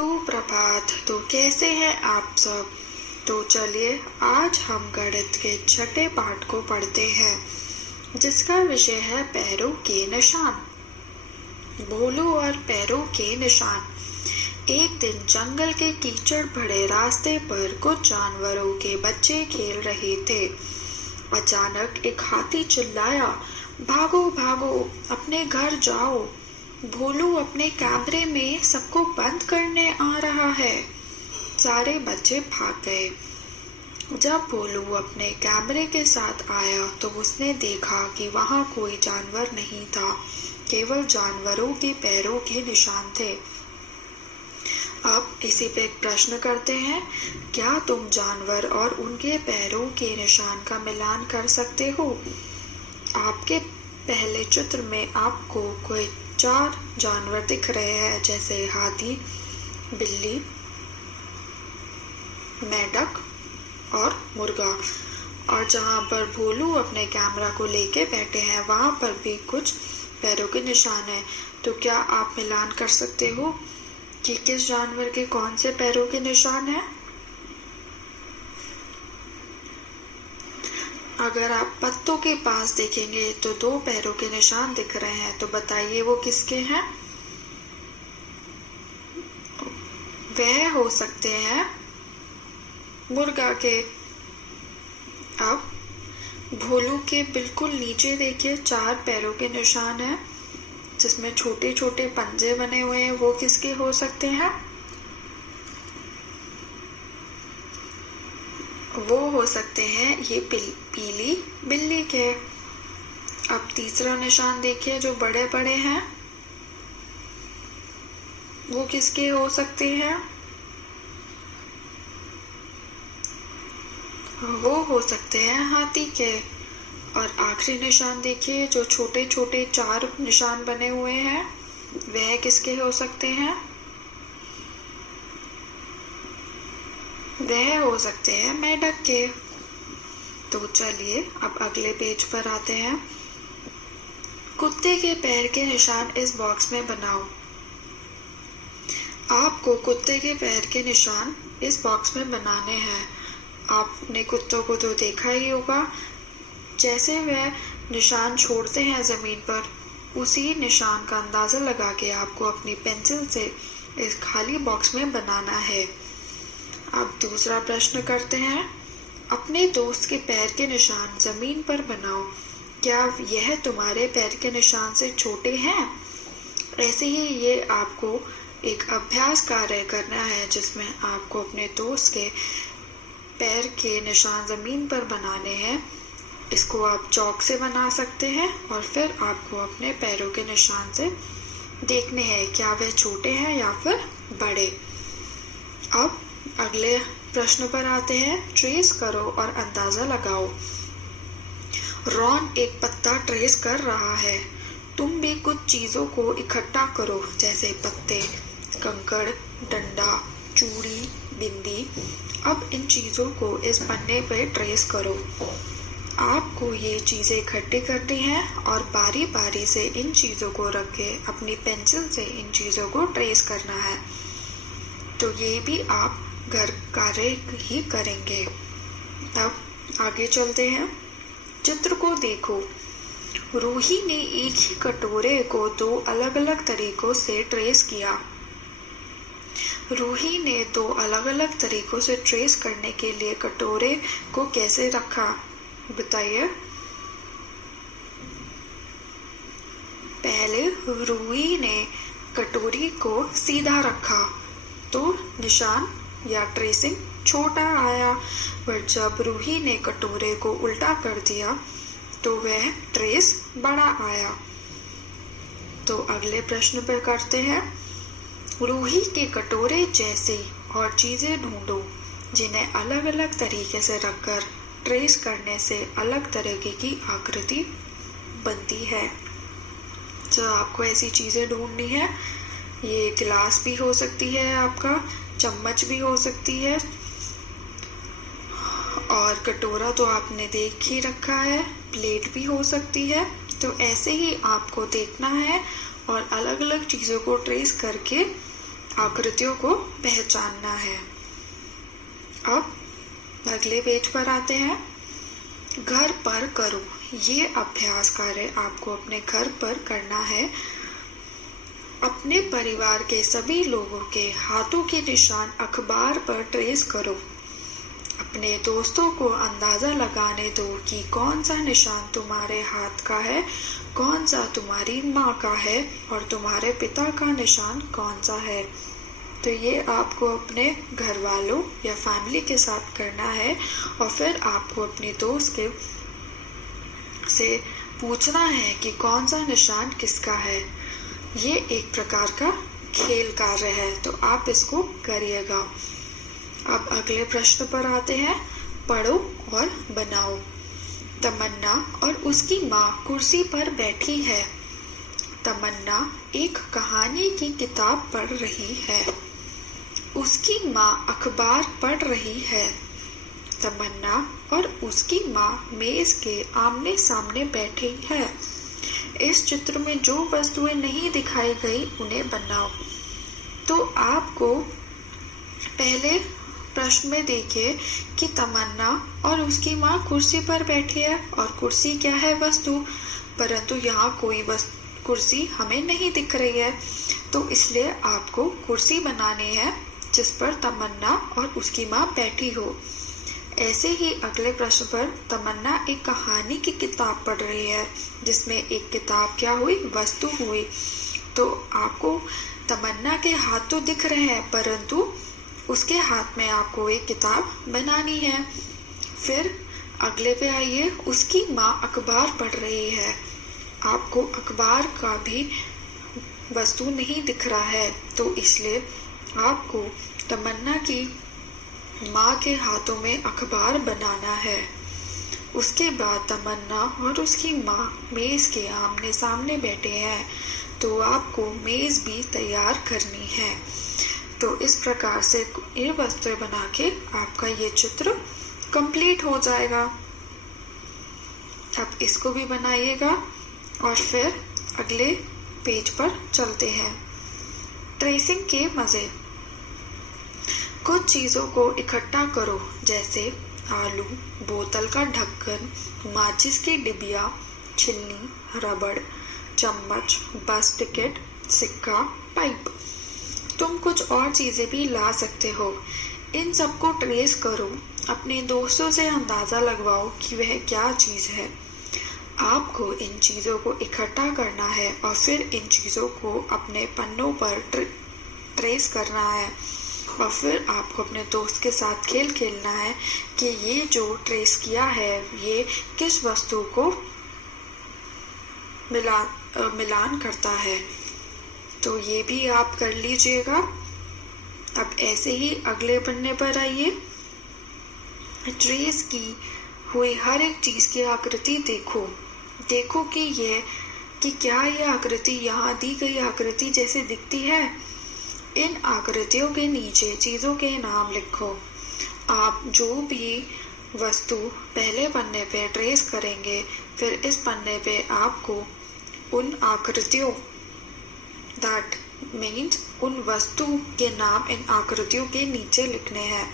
सुप्रभात। तो कैसे हैं आप सब। तो चलिए आज हम गणित के छठे पाठ को पढ़ते हैं, जिसका विषय है पैरों के निशान। भोलू और पैरों के निशान। एक दिन जंगल के कीचड़ भरे रास्ते पर कुछ जानवरों के बच्चे खेल रहे थे। अचानक एक हाथी चिल्लाया, भागो भागो, अपने घर जाओ, भोलू अपने कैमरे में सबको बंद करने आ रहा है। सारे बच्चे भाग गए। जब भोलू अपने कैमरे के साथ आया तो उसने देखा कि वहां कोई जानवर नहीं था, केवल जानवरों के पैरों के निशान थे। अब इसी पे एक प्रश्न करते हैं, क्या तुम जानवर और उनके पैरों के निशान का मिलान कर सकते हो। आपके पहले चित्र में आपको कोई 4 जानवर दिख रहे हैं, जैसे हाथी, बिल्ली, मेंढक और मुर्गा। और जहाँ पर भोलू अपने कैमरा को लेके बैठे हैं वहां पर भी कुछ पैरों के निशान हैं। तो क्या आप मिलान कर सकते हो कि किस जानवर के कौन से पैरों के निशान हैं। अगर आप पत्तों के पास देखेंगे तो 2 पैरों के निशान दिख रहे हैं, तो बताइए वो किसके हैं। वह हो सकते हैं मुर्गा के। अब भोलू के बिल्कुल नीचे देखिए 4 पैरों के निशान हैं, जिसमें छोटे छोटे पंजे बने हुए हैं, वो किसके हो सकते हैं। वो हो सकते हैं ये पीली बिल्ली के। अब तीसरा निशान देखिए जो बड़े बड़े हैं, वो किसके हो सकते हैं। वो हो सकते हैं हाथी के। और आखिरी निशान देखिए जो छोटे छोटे 4 निशान बने हुए हैं, वह किसके हो सकते हैं। वह हो सकते हैं मेंढक के। तो चलिए अब अगले पेज पर आते हैं। कुत्ते के पैर के निशान इस बॉक्स में बनाओ। आपको कुत्ते के पैर के निशान इस बॉक्स में बनाने हैं। आपने कुत्तों को तो देखा ही होगा, जैसे वह निशान छोड़ते हैं जमीन पर, उसी निशान का अंदाजा लगा के आपको अपनी पेंसिल से इस खाली बॉक्स में बनाना है। अब दूसरा प्रश्न करते हैं, अपने दोस्त के पैर के निशान जमीन पर बनाओ। क्या यह तुम्हारे पैर के निशान से छोटे हैं। ऐसे ही ये आपको एक अभ्यास कार्य करना है, जिसमें आपको अपने दोस्त के पैर के निशान जमीन पर बनाने हैं। इसको आप चौक से बना सकते हैं और फिर आपको अपने पैरों के निशान से देखने हैं क्या वह छोटे हैं या फिर बड़े। अब अगले प्रश्न पर आते हैं, ट्रेस करो और अंदाजा लगाओ। रॉन एक पत्ता ट्रेस कर रहा है। तुम भी कुछ चीजों को इकट्ठा करो, जैसे पत्ते, कंकड़, डंडा, चूड़ी, बिंदी। अब इन चीजों को इस पन्ने पर ट्रेस करो। आपको ये चीजें इकट्ठी करनी है और बारी बारी से इन चीजों को रख के अपनी पेंसिल से इन चीजों को ट्रेस करना है। तो ये भी आप घर कार्य ही करेंगे। अब आगे चलते हैं। चित्र को देखो। रूही ने एक ही कटोरे को 2 अलग अलग तरीकों से ट्रेस किया। रूही ने 2 अलग अलग तरीकों से ट्रेस करने के लिए कटोरे को कैसे रखा, बताइए। पहले रूही ने कटोरी को सीधा रखा तो निशान या ट्रेसिंग छोटा आया, पर जब रूही ने कटोरे को उल्टा कर दिया तो वह ट्रेस बड़ा आया। तो अगले प्रश्न पर करते हैं, रूही के कटोरे जैसे और चीजें ढूंढो जिन्हें अलग अलग तरीके से रखकर ट्रेस करने से अलग तरीके की आकृति बनती है। तो आपको ऐसी चीजें ढूंढनी है। ये गिलास भी हो सकती है, आपका चम्मच भी हो सकती है, और कटोरा तो आपने देख ही रखा है, प्लेट भी हो सकती है। तो ऐसे ही आपको देखना है और अलग अलग चीजों को ट्रेस करके आकृतियों को पहचानना है। अब अगले पेज पर आते हैं। घर पर करो। ये अभ्यास कार्य आपको अपने घर पर करना है। अपने परिवार के सभी लोगों के हाथों के निशान अखबार पर ट्रेस करो। अपने दोस्तों को अंदाजा लगाने दो कि कौन सा निशान तुम्हारे हाथ का है, कौन सा तुम्हारी माँ का है और तुम्हारे पिता का निशान कौन सा है। तो ये आपको अपने घर वालों या फैमिली के साथ करना है और फिर आपको अपने दोस्त के से पूछना है कि कौन सा निशान किसका है। ये एक प्रकार का खेल कार्य है, तो आप इसको करिएगा। अब अगले प्रश्न पर आते हैं। पढ़ो और बनाओ। तमन्ना और उसकी माँ कुर्सी पर बैठी है। तमन्ना एक कहानी की किताब पढ़ रही है। उसकी माँ अखबार पढ़ रही है। तमन्ना और उसकी माँ मेज के आमने सामने बैठी है। इस चित्र में जो वस्तुएं नहीं दिखाई गई उन्हें बनाओ। तो आपको पहले प्रश्न में देखिए कि तमन्ना और उसकी माँ कुर्सी पर बैठी है और कुर्सी क्या है? वस्तु। परंतु यहाँ कोई कुर्सी हमें नहीं दिख रही है, तो इसलिए आपको कुर्सी बनानी है जिस पर तमन्ना और उसकी माँ बैठी हो। ऐसे ही अगले प्रश्न पर तमन्ना एक कहानी की किताब पढ़ रही है जिसमें एक किताब क्या हुई? वस्तु हुई। तो आपको तमन्ना के हाथ तो दिख रहे हैं परंतु उसके हाथ में आपको एक किताब बनानी है। फिर अगले पे आइए। उसकी माँ अखबार पढ़ रही है। आपको अखबार का भी वस्तु नहीं दिख रहा है, तो इसलिए आपको तमन्ना की माँ के हाथों में अखबार बनाना है। उसके बाद तमन्ना और उसकी माँ मेज के आमने सामने बैठे हैं, तो आपको मेज भी तैयार करनी है। तो इस प्रकार से ये वस्तुएं बना के आपका ये चित्र कंप्लीट हो जाएगा। अब इसको भी बनाइएगा और फिर अगले पेज पर चलते हैं। ट्रेसिंग के मजे। कुछ चीजों को इकट्ठा करो, जैसे आलू, बोतल का ढक्कन, माचिस की डिबिया, छिलनी, रबड़, चम्मच, बस टिकट, सिक्का, पाइप। तुम कुछ और चीजें भी ला सकते हो। इन सबको ट्रेस करो। अपने दोस्तों से अंदाजा लगवाओ कि वह क्या चीज है। आपको इन चीजों को इकट्ठा करना है और फिर इन चीजों को अपने पन्नों पर ट्रेस करना है और फिर आपको अपने दोस्त के साथ खेल खेलना है कि ये जो ट्रेस किया है ये किस वस्तु को मिलान करता है। तो ये भी आप कर लीजिएगा। अब ऐसे ही अगले पन्ने पर आइए। ट्रेस की हुई हर एक चीज की आकृति देखो। देखो कि क्या ये आकृति यहाँ दी गई आकृति जैसे दिखती है। इन आकृतियों के नीचे चीजों के नाम लिखो। आप जो भी वस्तु पहले पन्ने पे ट्रेस करेंगे, फिर इस पन्ने पे आपको उन आकृतियों दैट मीन्स उन वस्तु के नाम इन आकृतियों के नीचे लिखने हैं।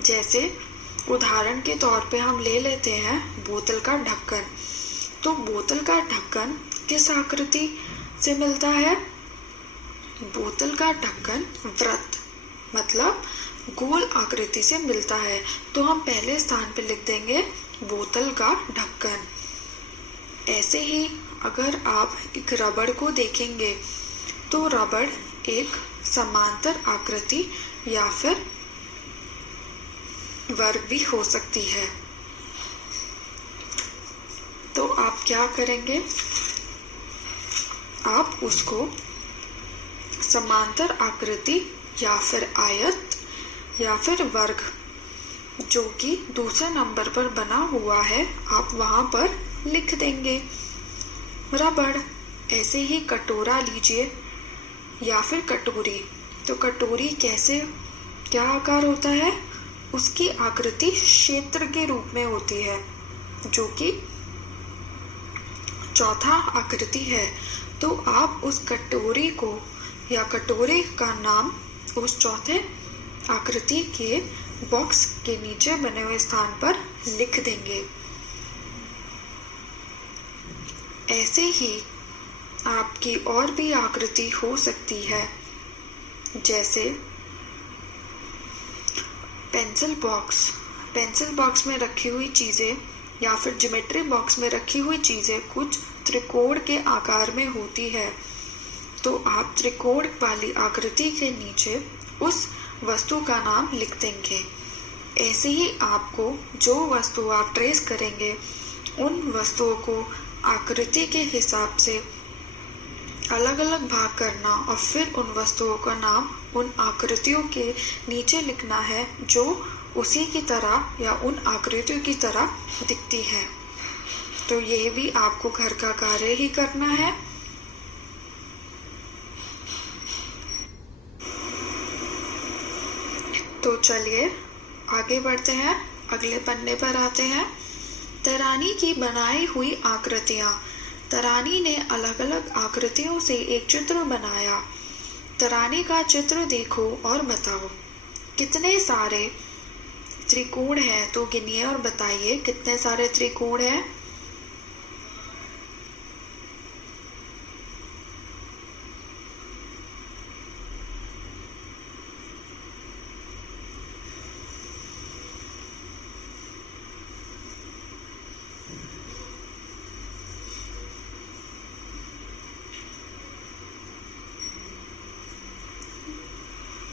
जैसे उदाहरण के तौर पे हम ले लेते हैं बोतल का ढक्कन। तो बोतल का ढक्कन किस आकृति से मिलता है? बोतल का ढक्कन वृत्त मतलब गोल आकृति से मिलता है, तो हम पहले स्थान पे लिख देंगे बोतल का ढक्कन। ऐसे ही अगर आप एक रबड़ को देखेंगे तो रबड़ एक समांतर आकृति या फिर वर्ग भी हो सकती है। तो आप क्या करेंगे? आप उसको समांतर आकृति या फिर आयत या फिर वर्ग जो कि दूसरे नंबर पर बना हुआ है आप वहां पर लिख देंगे। रबड़। ऐसे ही कटोरा लीजिए या फिर कटोरी। तो कटोरी क्या आकार होता है? उसकी आकृति क्षेत्र के रूप में होती है जो कि चौथा आकृति है। तो आप उस कटोरी को या कटोरे का नाम उस चौथे आकृति के बॉक्स के नीचे बने हुए स्थान पर लिख देंगे। ऐसे ही आपकी और भी आकृति हो सकती है, जैसे पेंसिल बॉक्स में रखी हुई चीज़ें या फिर ज्योमेट्री बॉक्स में रखी हुई चीज़ें कुछ त्रिकोण के आकार में होती है, तो आप त्रिकोण वाली आकृति के नीचे उस वस्तु का नाम लिख देंगे। ऐसे ही आपको जो वस्तु आप ट्रेस करेंगे उन वस्तुओं को आकृति के हिसाब से अलग अलग भाग करना और फिर उन वस्तुओं का नाम उन आकृतियों के नीचे लिखना है जो उसी की तरह या उन आकृतियों की तरह दिखती है। तो ये भी आपको घर का कार्य ही करना है। तो चलिए आगे बढ़ते हैं, अगले पन्ने पर आते हैं। तरानी की बनाई हुई आकृतियां। तरानी ने अलग अलग आकृतियों से एक चित्र बनाया। तरानी का चित्र देखो और बताओ कितने सारे त्रिकोण हैं, तो गिनिए और बताइए कितने सारे त्रिकोण हैं।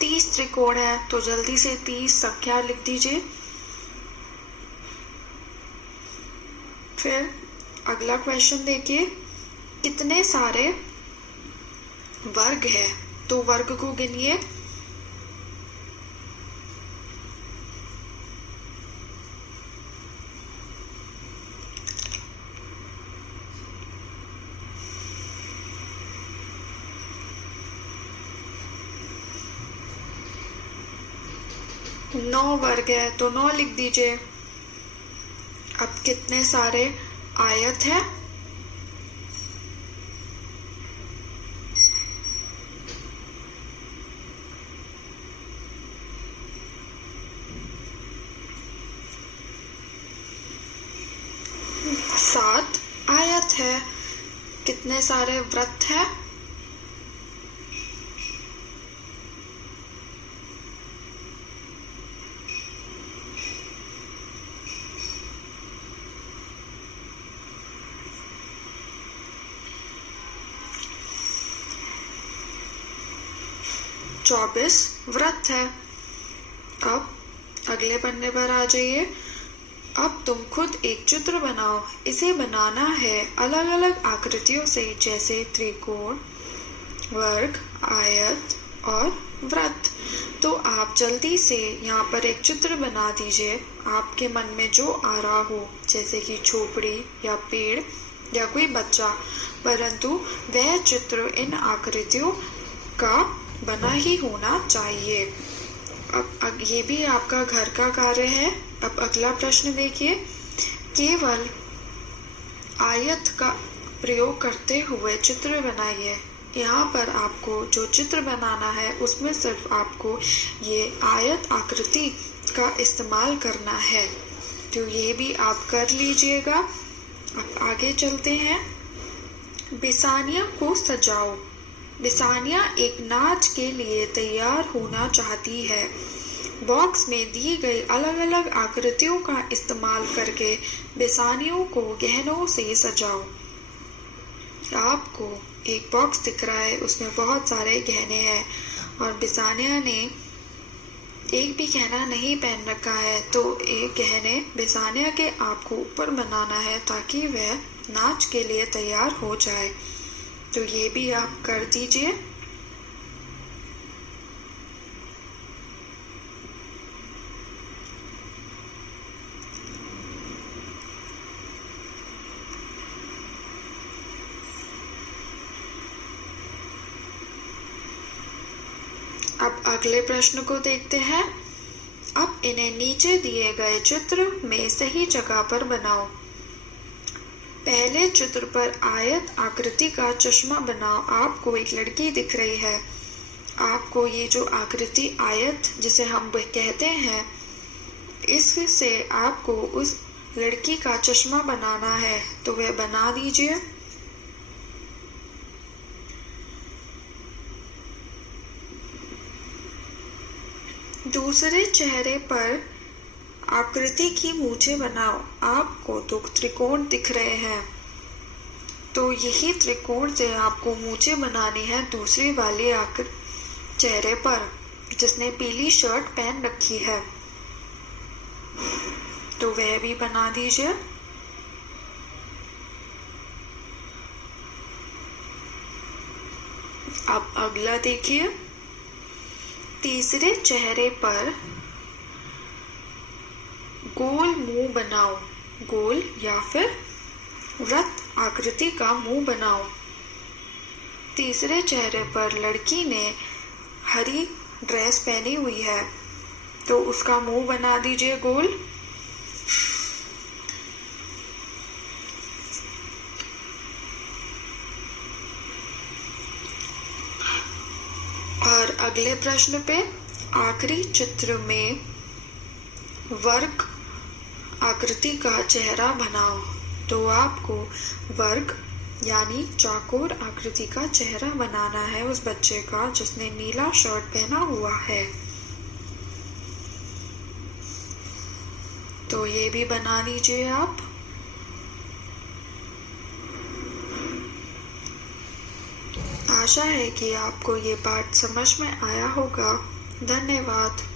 तीस त्रिकोण है, तो जल्दी से 30 संख्या लिख दीजिए। फिर अगला क्वेश्चन देखिए, कितने सारे वर्ग है, तो वर्ग को गिनिए। नौ वर्ग है, तो 9 लिख दीजिए। अब कितने सारे आयत है, सात आयत है। कितने सारे वृत्त है, 24 वृत्त है। अब अगले पन्ने पर आ जाइए। अब तुम खुद एक चित्र बनाओ। इसे बनाना है अलग अलग आकृतियों से, जैसे त्रिकोण, वर्ग, आयत और वृत्त। तो आप जल्दी से यहाँ पर एक चित्र बना दीजिए, आपके मन में जो आ रहा हो, जैसे कि झोपड़ी या पेड़ या कोई बच्चा, परंतु वह चित्र इन आकृतियों का बना ही होना चाहिए। अब ये भी आपका घर का कार्य है। अब अगला प्रश्न देखिए, केवल आयत का प्रयोग करते हुए चित्र बनाइए। यहाँ पर आपको जो चित्र बनाना है उसमें सिर्फ आपको ये आयत आकृति का इस्तेमाल करना है, तो ये भी आप कर लीजिएगा। अब आगे चलते हैं। बिसानिया को सजाओ। बिसानिया एक नाच के लिए तैयार होना चाहती है। बॉक्स में दी गई अलग अलग आकृतियों का इस्तेमाल करके बिसानियों को गहनों से सजाओ। आपको एक बॉक्स दिख रहा है, उसमें बहुत सारे गहने हैं और बिसानिया ने एक भी गहना नहीं पहन रखा है, तो एक गहने बिसानिया के आपको ऊपर बनाना है ताकि वह नाच के लिए तैयार हो जाए। तो ये भी आप कर दीजिए। अब अगले प्रश्न को देखते हैं। अब इन्हें नीचे दिए गए चित्र में सही जगह पर बनाओ। पहले चित्र पर आयत आकृति का चश्मा बनाओ। आपको एक लड़की दिख रही है। आपको ये जो आकृति आयत जिसे हम कहते हैं, इससे आपको उस लड़की का चश्मा बनाना है, तो वह बना दीजिए। दूसरे चेहरे पर आकृति की मूंछें बनाओ। आपको तो त्रिकोण दिख रहे हैं, तो यही त्रिकोण से आपको मूंछें बनानी है दूसरी वाली चेहरे पर, जिसने पीली शर्ट पहन रखी है, तो वह भी बना दीजिए। अब अगला देखिए। तीसरे चेहरे पर गोल मुंह बनाओ। गोल या फिर वृत्त आकृति का मुंह बनाओ। तीसरे चेहरे पर लड़की ने हरी ड्रेस पहनी हुई है, तो उसका मुंह बना दीजिए गोल। और अगले प्रश्न पे आखिरी चित्र में वर्ग आकृति का चेहरा बनाओ। तो आपको वर्ग यानी चौकोर आकृति का चेहरा बनाना है उस बच्चे का जिसने नीला शर्ट पहना हुआ है। तो ये भी बना लीजिए आप। आशा है कि आपको ये पाठ समझ में आया होगा। धन्यवाद।